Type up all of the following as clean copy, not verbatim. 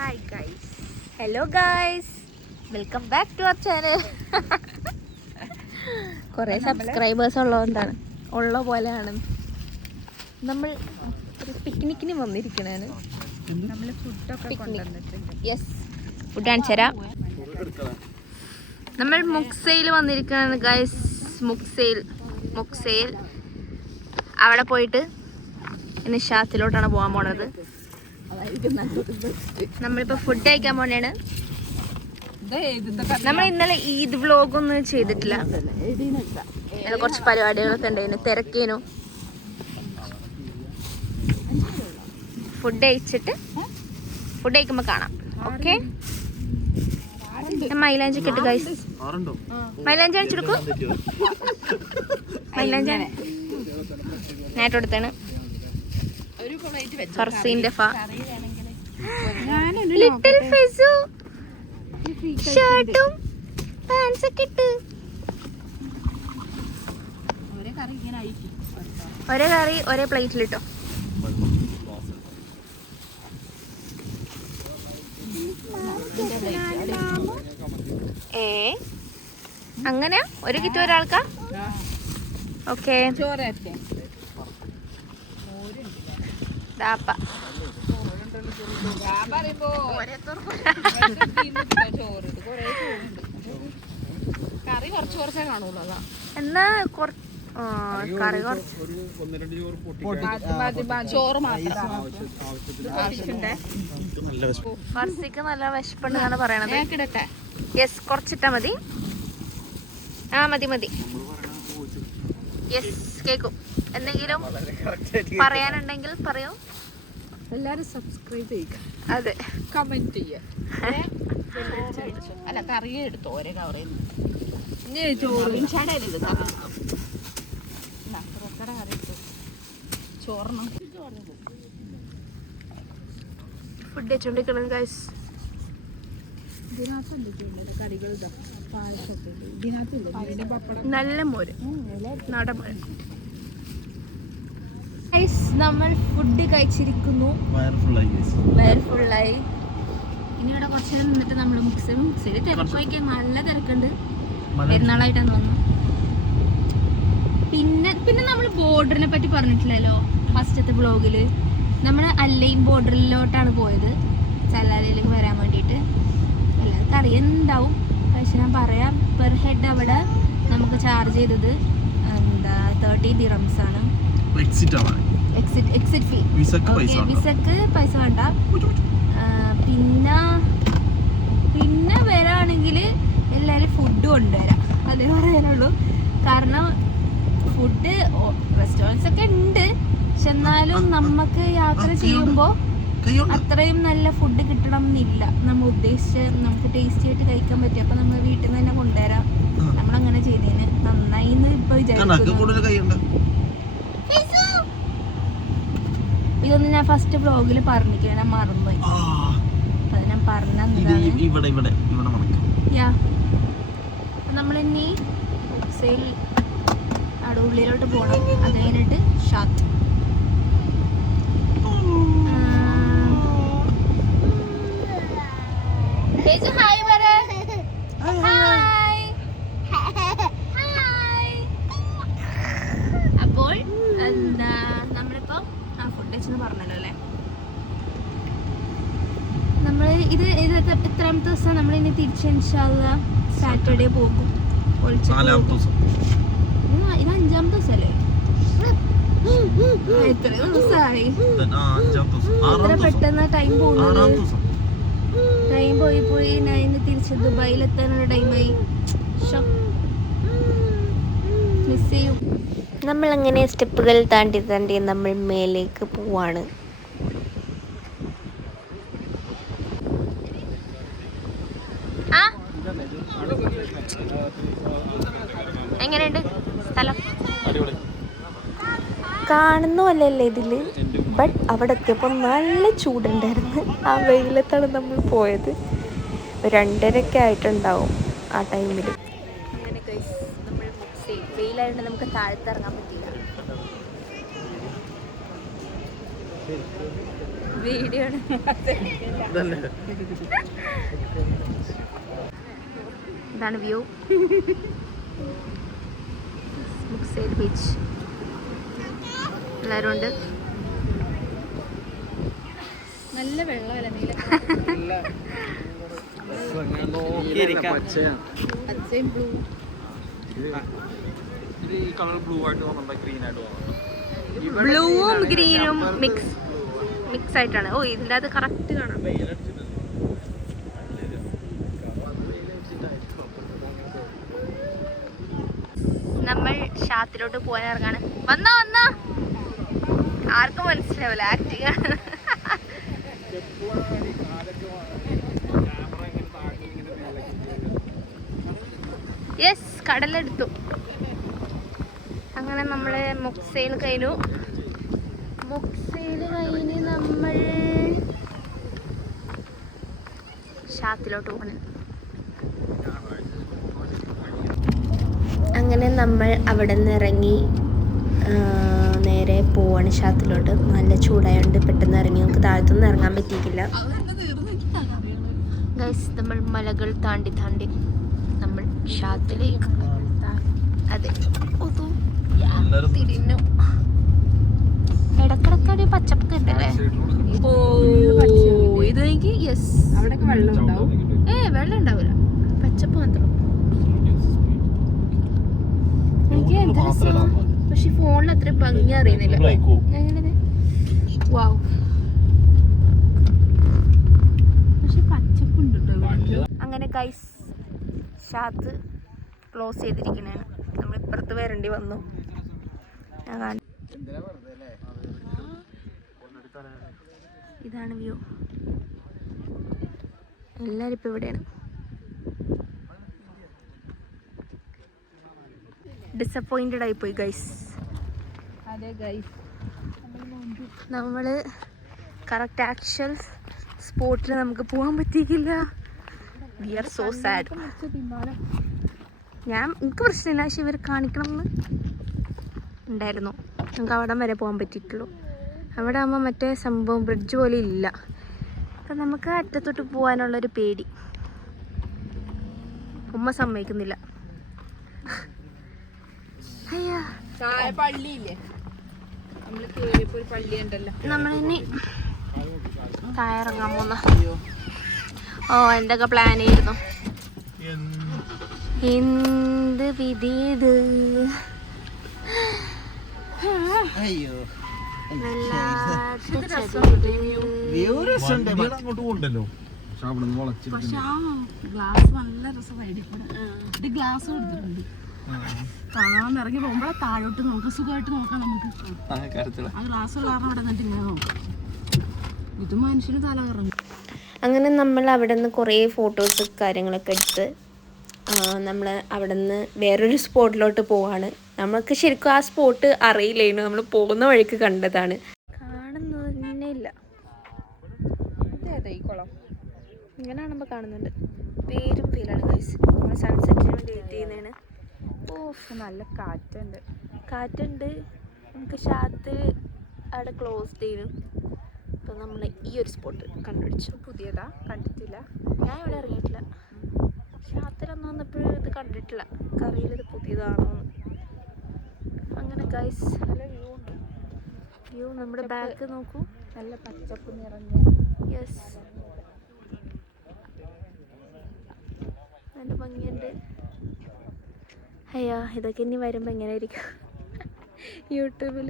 Hi guys, hello guys, welcome back to our channel. കുറേ subscribers ഉള്ളതുകൊണ്ടാണ് ഉള്ള പോലെയാണ് നമ്മൾ ഒരു പിക്നിക്കിന് വന്നിരിക്കണേന്. യെസ്, ഫുഡ് കാണിച്ചു തരാം. നമ്മൾ മുക്സയിൽ വന്നിരിക്കണേന്ന് ഗൈസ്. മുക്സയിൽ അവിടെ പോയിട്ട് നിഷാത്തിലോട്ടാണ് പോകാൻ പോണത്. നമ്മളിപ്പോ ഫുഡ് കഴിക്കാൻ പോണേണ്. നമ്മൾ ഇന്നലെ ഈദ് വ്ലോഗൊന്നും ചെയ്തിട്ടില്ല. കുറച്ച് പരിപാടികളൊക്കെ ഉണ്ടായിരുന്നു, തിരക്കേനു. ഫുഡ് കഴിക്കുമ്പോ കാണാം. ഓക്കെ, മൈലാഞ്ചി കിട്ടും ഗൈസ്. മൈലാഞ്ചി അടിച്ചെടുക്കൂ. മൈലാഞ്ചി നേട്ടോടുത്താണ് ഫർസീന്റെ ലിറ്റിൽ ഫിസു ഷർട്ടും പാൻസ് ഒക്കെ ഇട്ട് ഒരേ കറി ഒരേ പ്ലേറ്റിലിട്ടോ. അങ്ങനെയാ ഒരു കിറ്റ് ഒരാൾക്കാ? ഓക്കെ. എന്നാ കറി കുറച്ച് ഫർസിക്ക് നല്ല വിശപ്പുണ്ടെന്നാണ് പറയണത്. യെസ്, കുറച്ചിട്ടാ മതി. മതി. യെസ്, കേക്കും. എന്തെങ്കിലും പറയാനുണ്ടെങ്കിൽ പറയൂ. എല്ലാരും സബ്സ്ക്രൈബ് ചെയ്യുക, അതെ, കമന്റ് ചെയ്യുക. അല്ല, കറി എടുത്തോ, ഒരേ കവറിൽ ചോറിനും ഫുഡ് വെച്ചോണ്ടിരിക്കണം ഗൈസ്. നല്ല മോര്, നാടൻ മോര്. നമ്മൾ ഫുഡ് കഴിച്ചിരിക്കുന്നു, വയർ ഫുള്ളായി. ഇനി ഇവിടെ കുറച്ച് നേരം നിന്നിട്ട് നമ്മൾ മുക്സയിൽ തിരക്ക് നല്ല തിരക്കുണ്ട്. പെരുന്നാളായിട്ടാണ് തോന്നുന്നു. പിന്നെ നമ്മൾ ബോർഡറിനെ പറ്റി പറഞ്ഞിട്ടില്ലല്ലോ ഫസ്റ്റത്തെ ബ്ലോഗില്. നമ്മൾ അല്ലൈൻ ബോർഡറിലോട്ടാണ് പോയത്, സലാലയിലേക്ക് വരാൻ വേണ്ടിയിട്ട്. എല്ലാവർക്കും അറിയുന്നുണ്ടാവും, പക്ഷെ ഞാൻ പറയാം. പെർ ഹെഡ് അവിടെ നമുക്ക് ചാർജ് ചെയ്തത് 30 dirhams ആണ്. എക്സിറ്റ് ഫീ. വിസക്ക് പൈസ വേണ്ട. പിന്നെ വരാണെങ്കിൽ എല്ലാവരും ഫുഡ് കൊണ്ടുവരാം, അതേ പറയാനുള്ളൂ. കാരണം ഫുഡ് റെസ്റ്റോറൻറ്റ്സ് ഒക്കെ ഉണ്ട്, പക്ഷെ എന്നാലും നമുക്ക് യാത്ര ചെയ്യുമ്പോൾ അത്രയും നല്ല ഫുഡ് കിട്ടണം എന്നില്ല. നമ്മൾ ഉദ്ദേശിച്ച് നമുക്ക് ടേസ്റ്റി ആയിട്ട് കഴിക്കാൻ പറ്റും. അപ്പൊ നമ്മൾ വീട്ടിൽ നിന്ന് തന്നെ കൊണ്ടുവരാം. നമ്മളങ്ങനെ ചെയ്തതിന് നന്നായി ഇപ്പൊ വിചാരിക്കുന്നു. ഇതൊന്നും ഞാൻ ഫസ്റ്റ് വ്ലോഗിൽ പറഞ്ഞിരിക്കുക, ഞാൻ മറന്നുപോയി. അത് ഞാൻ പറഞ്ഞതാണ്. നമ്മളിനി സെയിൽ അവിടെ ഉള്ളിലോട്ട് പോകണം. അത് കഴിഞ്ഞിട്ട് ഷാത്ത്. അപ്പോൾ എന്താ നമ്മളിപ്പോ ഫുഡ് വെച്ചെന്ന് പറഞ്ഞല്ലോ അല്ലേ. നമ്മൾ ഇത് എത്രാമത്തെ ദിവസം? നമ്മൾ ഇനി തിരിച്ച് ഇൻഷാല്ലാ സാറ്റർഡേ പോകും. ഇത് 5ാമത്തെ ദിവസമല്ലേ? എത്ര ദിവസമായി? എത്ര പെട്ടെന്ന് ടൈം പോകുന്നത്. ടൈം പോയി ഞാൻ ഇന്ന് തിരിച്ച് ദുബായിലെത്താനുള്ള ടൈമായി. മിസ് ചെയ്യും. നമ്മളങ്ങനെ സ്റ്റെപ്പുകൾ താണ്ടി നമ്മൾ മേലേക്ക് പോവാണ്. എങ്ങനെയുണ്ട് സ്ഥലം? കാണുന്ന പോലെയല്ലേ ഇതില്, ബട്ട് അവിടെ എത്തിയപ്പോൾ നല്ല ചൂടുണ്ടായിരുന്നു. ആ വെയിലത്താണ് നമ്മൾ പോയത്. 2:30 ആയിട്ടുണ്ടാവും ആ ടൈമിൽ. അങ്ങനെ നമ്മൾ വെയിലായതുകൊണ്ട് നമുക്ക് താഴത്തിറങ്ങാൻ പറ്റില്ല. വീഡിയോ ഇതാണ് വ്യൂ. മുക്സൈൽ ബീച്ച് എല്ലാവരും ഉണ്ട്. നല്ല വെള്ളമല്ല നീല പച്ചയും ബ്ലൂ. ബ്ലൂവും ഗ്രീനും മിക്സ് ആയിട്ടാണ്. ഓ ഇതിൻ്റെ അത് കറക്റ്റ് കാണാം. നമ്മൾ ഷാത്തിലോട്ട് പോകാൻ ഇറങ്ങാണ്. വന്നോ ആർക്കും മനസ്സിലാവില്ല ആക്ടിങ് ആണ്. യെസ്, കടലെടുത്തു. അങ്ങനെ നമ്മള് മുക്സൈൽ കഴിഞ്ഞു. നമ്മൾ ഷാത്തിലോട്ട് പോകണം. അങ്ങനെ നമ്മൾ അവിടെ നിന്ന് ഇറങ്ങി നേരെ പോവാണ് ഷാത്തിലോട്ട്. നല്ല ചൂടായതുകൊണ്ട് പെട്ടെന്ന് ഇറങ്ങി. നമുക്ക് താഴത്തൊന്നും ഇറങ്ങാൻ പറ്റിയിട്ടില്ല. ഗൈസ്, നമ്മൾ മലകൾ താണ്ടി നമ്മൾ ഷാത്തിലേക്ക്. അതെ, തിരിഞ്ഞു. ഇടക്കിടക്കൊരു പച്ചപ്പൊക്കെ ഉണ്ടല്ലേ. ഓ ഇത് എനിക്ക് യെസ്. അവിടെയൊക്കെ വെള്ളം ഉണ്ടാവും. വെള്ളം ഉണ്ടാവില്ല, പച്ചപ്പ് മാത്രം. എനിക്ക് എന്താ രസം. പക്ഷെ ഫോണിൽ അത്ര ഭംഗി അറിയുന്നില്ല. വാവ്, പക്ഷെ പച്ചപ്പുണ്ട് കേട്ടോ. അങ്ങനെ ഗൈസ്, ഷാത്ത് ക്ലോസ് ചെയ്തിരിക്കുന്നതാണ്. നമ്മൾ ഇപ്പുറത്ത് വരേണ്ടി വന്നു. ഇതാണ് വ്യൂ. എല്ലാരും ഇപ്പൊ ഇവിടെയാണ്. ഡിസപ്പോയിന്റഡ് ആയിപ്പോയി ഗൈസ്. അതെ ഗൈസ്, നമ്മള് കറക്റ്റ് ആക്ച്വൽ സ്പോട്ടിൽ നമുക്ക് പോകാൻ പറ്റിയില്ല. We are so sad. എനിക്ക് പ്രശ്നമില്ല, പക്ഷെ ഇവർ കാണിക്കണം എന്ന് ഉണ്ടായിരുന്നു. നമുക്ക് അവിടെ വരെ പോകാൻ പറ്റിയിട്ടുള്ളൂ. അവിടെ ആകുമ്പോൾ മറ്റേ സംഭവം ബ്രിഡ്ജ് പോലെ ഇല്ല. അപ്പം നമുക്ക് അറ്റത്തോട്ട് പോകാനുള്ളൊരു പേടി. ഉമ്മ സമ്മതിക്കുന്നില്ല. പള്ളിയില്ലേ, നമ്മള് കേറിയപ്പോ ഒരു പള്ളി ഉണ്ടല്ലോ. നമ്മളിനി താഴെ പോന്ന. ഓ എന്തൊക്കെ പ്ലാൻ ചെയ്യുന്നു. എന്ത് വിധി ഇത്. പക്ഷെ ആ ഗ്ലാസ് നല്ല രസമായിരിക്കും. ഇത് ഗ്ലാസ് കൊടുത്തിട്ടുണ്ട്. താഴെ ഇറങ്ങി പോകുമ്പോഴേ താഴോട്ട് നോക്കാം, സുഖമായിട്ട് നോക്കാം നമുക്ക്. ആ ഗ്ലാസ് കാരണം അവിടെ നിന്നിട്ട് ഇങ്ങനെ നോക്കാം. ഇത് മനുഷ്യന് തല കറങ്ങും. അങ്ങനെ നമ്മൾ അവിടെ നിന്ന് കുറേ ഫോട്ടോസ് കാര്യങ്ങളൊക്കെ എടുത്ത് നമ്മൾ അവിടെ നിന്ന് വേറൊരു സ്പോട്ടിലോട്ട് പോവാണ്. നമ്മൾക്ക് ശരിക്കും ആ സ്പോട്ട് അറിയില്ലായിരുന്നു. നമ്മൾ പോകുന്ന വഴിക്ക് കണ്ടതാണ്. കാണുന്നത് തന്നെ ഇല്ല. ഇതേതാ ഈ കുളം? ഇങ്ങനെ കാണുമ്പോൾ കാണുന്നുണ്ട്. പേരും ഫീലാണ് ഗൈസ്. നമ്മൾ സൺസെറ്റിന് വേണ്ടി വെയിറ്റ് ചെയ്യുന്നതാണ്. ഓ നല്ല കാറ്റുണ്ട്. നമുക്ക് ഷാത്ത് അവിടെ ക്ലോസ് ചെയ്തു. അപ്പോൾ നമ്മൾ ഈ ഒരു സ്പോട്ട് കണ്ടുപിടിച്ചു. പുതിയതാ, കണ്ടിട്ടില്ല. ഞാൻ ഇവിടെ ഇറങ്ങിയിട്ടില്ല. ഷാത്തിലൊന്നും വന്നപ്പോഴും ഇത് കണ്ടിട്ടില്ല. കറിയിൽ ഇത് പുതിയതാണോ. അങ്ങനെ ഗൈസ്, നല്ല വ്യൂ ഉണ്ട്. വ്യൂ നമ്മുടെ ബാക്ക് നോക്കൂ. നല്ല പച്ചപ്പ് നിറഞ്ഞ. യെസ്, നല്ല ഭംഗിയുണ്ട്. അയ്യോ, ഇതൊക്കെ ഇനി വരുമ്പോൾ എങ്ങനെ ആയിരിക്കും യൂട്യൂബിൽ.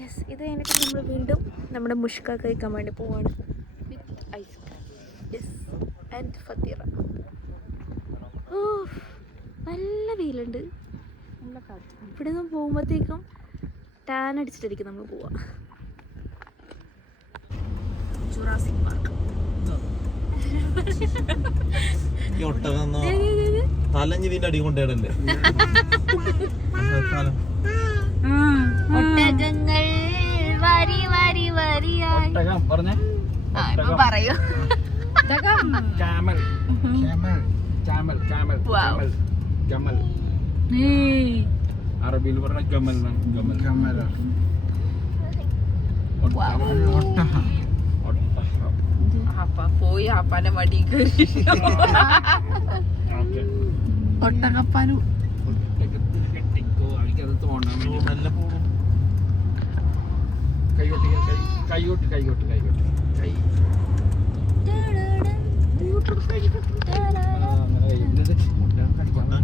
യെസ്, ഇത് കഴിഞ്ഞിട്ട് നമ്മൾ വീണ്ടും നമ്മുടെ മുഷ്ക കഴിക്കാൻ വേണ്ടി പോവാണ്. With ice cream. യെസ്, ആൻഡ് ഫത്തീറ. ഓ നല്ല വെയിലുണ്ട്. നല്ല കാറ്റ്. ഇവിടെ നിന്ന് പോകുമ്പോഴത്തേക്കും ടാൻ അടിച്ചിട്ടായിരിക്കും നമ്മൾ പോവാ. Jurassic park. തലഞ്ഞിതിന്റെ അടി കൊണ്ടേടല്ലേ ഒട്ടകങ്ങൾ വരി വരി വരിയായി പറയൂ. അറബിയിൽ പറഞ്ഞ ഗമൽ. പോയി അപ്പാന്റെ മടി കയറി ഒട്ടകപ്പാലും നല്ല പോകും.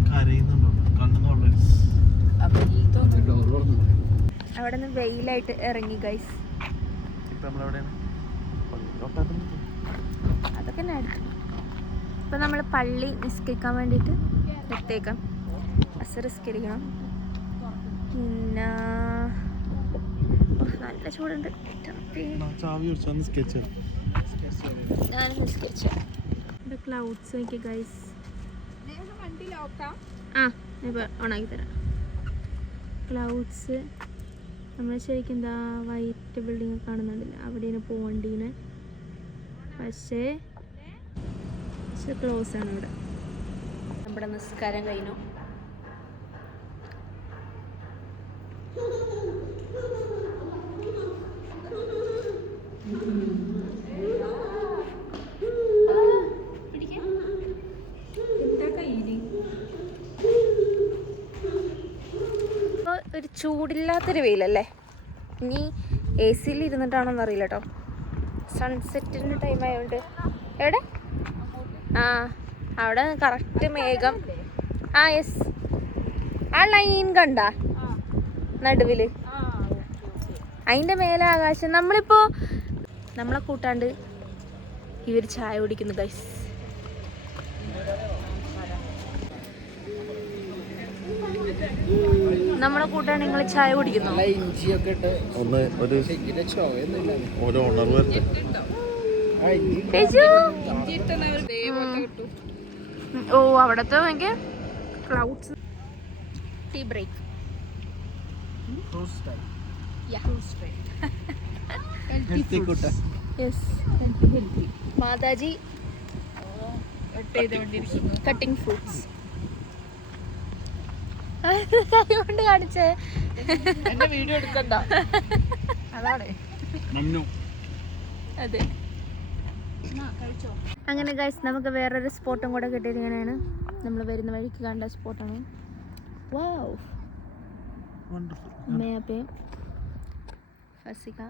കരയുന്നുണ്ടോ? കണ്ണെന്ന് വെള്ളം. അവിടെ നിന്ന് വെയിലായിട്ട് ഇറങ്ങി ഗൈസ്. ഇപ്പൊ നമ്മളെവിടെയാണ്? അതൊക്കെ തന്നെ അടുത്ത്. ഇപ്പൊ നമ്മള് പള്ളി നിസ്കരിക്കാൻ വേണ്ടിട്ട് എത്തേക്കാം. അസർ നിസ്കരിക്കണം. പിന്നെ നല്ല ചൂടുണ്ട്. ചാവി കുടിച്ചാൽ സ്കെച്ച് ഞാൻ നിസ്കരിച്ചു. ഇവിടെ ക്ലൗഡ്സ് നോക്കിയ ഗൈസ്. ആ ഇപ്പൊ ഓണാക്കി തരാം. ക്ലൗഡ്സ് നമ്മൾ ശരിക്കും എന്താ വൈറ്റ് ബിൽഡിംഗ് കാണുന്നുണ്ടല്ലോ, അവിടെയാണ് പോകണ്ടീന്. പക്ഷേ ക്ലോസ് ആണ് ഇവിടെ. നമ്മുടെ നിസ്കാരം കഴിഞ്ഞു. ഒരു ചൂടില്ലാത്തൊരു വെയിലല്ലേ. ഇനി എ സിയിൽ ഇരുന്നിട്ടാണോന്ന് അറിയില്ല കേട്ടോ. സൺസെറ്റിൻ്റെ ടൈം ആയതുകൊണ്ട്. എവിടെ? ആ അവിടെ കറക്റ്റ് മേഘം. ആ യെസ്, ആ ലൈൻ കണ്ട നടുവില്, അതിൻ്റെ മേലെ ആകാശം. നമ്മളിപ്പോ നമ്മളെ കൂട്ടാണ്ട് ഇവർ ചായ കുടിക്കുന്നു ഗൈസ്. നമ്മളെ കൂട്ടാണ്ട് നിങ്ങൾ ചായ കുടിക്കുന്നു. ഒന്ന് ഒരു ഉണർവ് വരട്ടെ. ഓ അവിടത്തെ ഭയങ്കര clouds. Tea break. Mataji cutting fruits കൊണ്ട് കാണിച്ചേ. വീഡിയോ എടുക്കണ്ട, അതാണ്. അതെ. അങ്ങനെ ഗൈസ് നമുക്ക് വേറൊരു സ്പോട്ടും കൂടെ കിട്ടിയിരിക്കണേണ്. നമ്മൾ വരുന്ന വഴിക്ക് കണ്ട സ്പോട്ടാണ്. വാവ്, മേപ്പയും ഫസിക.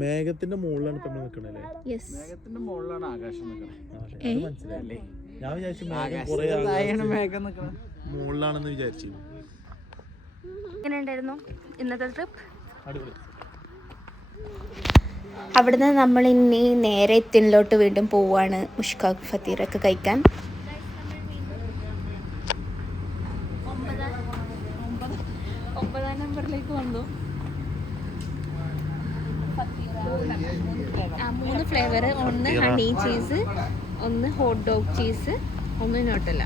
മേഘത്തിന്റെ മുകളിലാണ് ഇപ്പൊ നിൽക്കണല്ലേ? മേഘത്തിന്റെ മുകളിലാണ് ആകാശം നിൽക്കണേ. മനസ്സിലായില്ലേ? ഞാൻ വിചാരിച്ചു മേഘം കുറെ മുകളിലാണെന്ന് വിചാരിച്ചു. എങ്ങനെ ഉണ്ടായിരുന്നു ഇന്നത്തെ ട്രിപ്പ്? അടിപൊളി. അവിടുന്ന് നമ്മൾ ഇനി നേരെ തിന്നിലോട്ട് വീണ്ടും പോവാണ് മുഷ്കാഖ് ഫത്തീറൊക്കെ കഴിക്കാൻ. 9 നമ്പറിലേക്ക് വന്നു. 3 ഫ്ലേവർ, ഒന്ന് ഹണി ചീസ്, ഒന്ന് ഹോട്ട് ഡോഗ് ചീസ്, ഒന്ന് നോട്ടല്ല.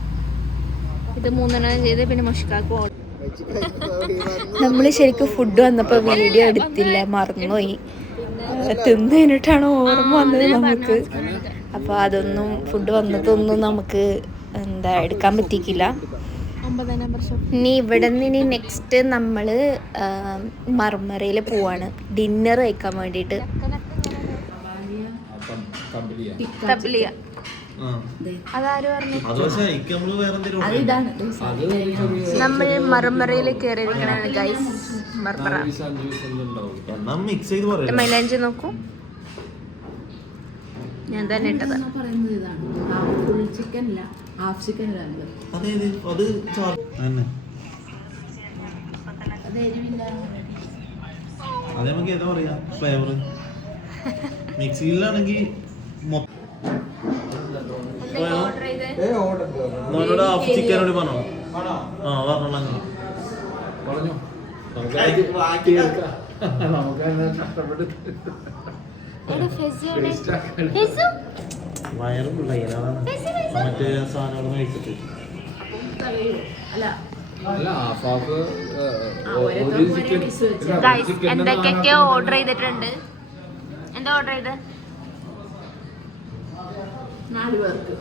ഇത് 3 ചെയ്ത് പിന്നെ മുഷ്കാഖ്. നമ്മൾ ശരിക്കും ഫുഡ് വന്നപ്പോൾ വീഡിയോ എടുത്തില്ല, മറന്നുപോയി. തിന്ന് കഴിഞ്ഞിട്ടാണ് ഓർമ്മ വന്നത് നമുക്ക്. അപ്പോൾ അതൊന്നും ഫുഡ് വന്നതൊന്നും നമുക്ക് എന്താ എടുക്കാൻ പറ്റിക്കില്ല. ഇനി ഇവിടെ നിന്ന് ഇനി നെക്സ്റ്റ് നമ്മൾ മർമറയിൽ പോവാണ് ഡിന്നർ കഴിക്കാൻ വേണ്ടിയിട്ട്. അതാര് പറഞ്ഞു? നമ്മൾ മർമറയിൽ കയറിയിരിക്കണ ഗൈസ്. മർമറ മൈലാഞ്ചി നോക്കൂ, ഞാൻ തന്നെ ഇട്ടത്. അതെ, നമുക്ക് ഏതാ പറയാ ഫ്ലേവർ? മിക്സിയിലാണെങ്കിൽ ഹാഫ് ചിക്കനോട് പറഞ്ഞോ? ആ പറഞ്ഞോളാം. വയറും പിള്ളേരാണ് മറ്റേ സാധനങ്ങൾ കഴിച്ചിട്ട്. ഗൈസ് എന്തൊക്കെയൊക്കെയോ ഓർഡർ ചെയ്തിട്ടുണ്ട്. എന്താ ഓർഡർ ചെയ്ത്? 4 പേർക്ക്.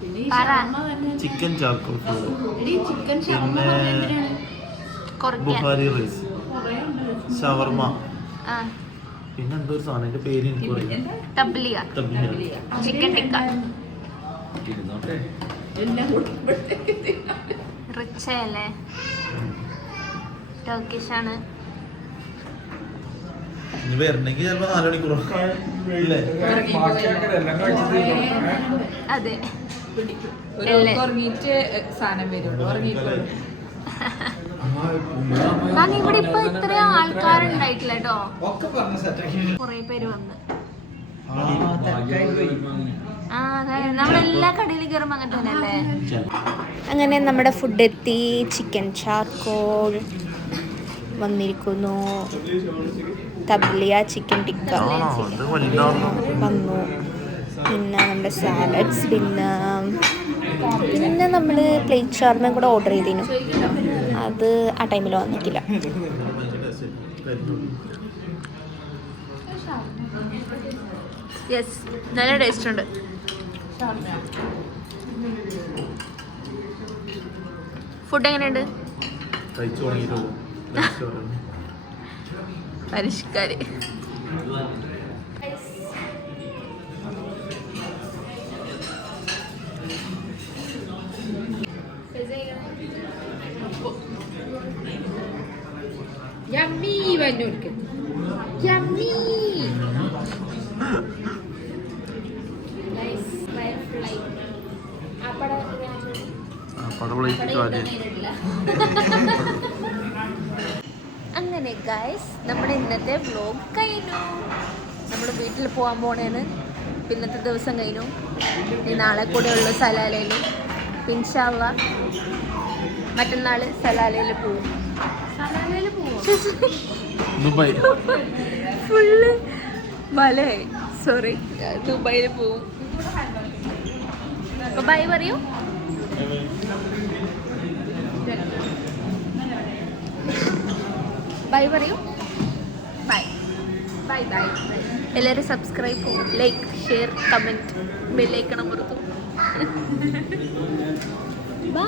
പിന്നെ ഈ പറ. ഷവർമ്മ തന്നെ. ചിക്കൻ ചാർക്കോൾ ഫുഡ്, എടീ ചിക്കൻ ഷവർമ്മ പിന്നെ എന്തിനാണ്? കുറയ്ക്കാൻ. ബുഹാരി റൈസ്, കുറേ ഉണ്ടല്ലോ. ഷവർമ്മ, ആ, പിന്നെ എന്തോ ഒരു സാധനം അതിന്റെ പേര് എനിക്ക് അറിയാം. തബ്ലിയ, ചിക്കൻ ടിക്ക, എല്ലാം കൊടുക്കുമ്പോഴത്തേക്ക് റിച്ച് അല്ലേ, ടർക്കിഷ് ആണ്. ഇനി വരണമെങ്കിൽ ചിലപ്പോ 4 മണിക്കൂർ ഇല്ലേ? അതെ, ഉറങ്ങിയിട്ട് സാധനം വരുള്ളൂ. ഉറങ്ങിയിട്ടുള്ളൂ. കാരണം ഇവിടെ ഇപ്പൊ ഇത്രയും ആൾക്കാരുണ്ടായിട്ടില്ല കേട്ടോ. കൊറേ പേര് വന്ന്. ആ അതെ, നമ്മളെല്ലാ കടയിലും കയറുമ്പോ അങ്ങനെ തന്നെയല്ലേ. അങ്ങനെ നമ്മുടെ ഫുഡ് എത്തി. ചിക്കൻ ചാർക്കോൾ വന്നിരിക്കുന്നു. തബ്ലിയ ചിക്കൻ ടിക്ക വന്നു. പിന്നെ നമ്മുടെ സാലഡ്സ്, പിന്നെ നമ്മൾ പ്ലേറ്റ് ഷവർമയും കൂടെ ഓർഡർ ചെയ്തിരുന്നു. അത് ആ ടൈമിൽ വന്നിട്ടില്ല. യെസ്, നല്ല ടേസ്റ്റ് ഉണ്ട്. ഫുഡ് എങ്ങനെയുണ്ട്? കഴിച്ചു തുടങ്ങിയിട്ടുള്ളൂ. പരിഷ്കാരി. യമ്മി വന്നൂർക്ക്. യമ്മി. അങ്ങനെ ഗൈസ്, നമ്മുടെ ഇന്നത്തെ വ്ലോഗ് കഴിഞ്ഞു. നമ്മൾ വീട്ടിൽ പോകാൻ പോണേന്ന്. പിന്നത്തെ ദിവസം കഴിഞ്ഞു. ഇനി നാളെ കൂടെ ഉള്ളു സലാലയിൽ. ഇൻഷാ അല്ലാഹ് മറ്റന്നാൾ സലാലയിൽ പോവും. സലാലയിൽ പോവോ? Dubai full മലയായി. സോറി, ദുബായിൽ പോവും. അപ്പൊ ബൈ പറയൂ. ബൈ പറയൂ. Bye bye bye. എല്ലാവരും subscribe, like, share, comment, bell icon അമർത്തും. ബൈ.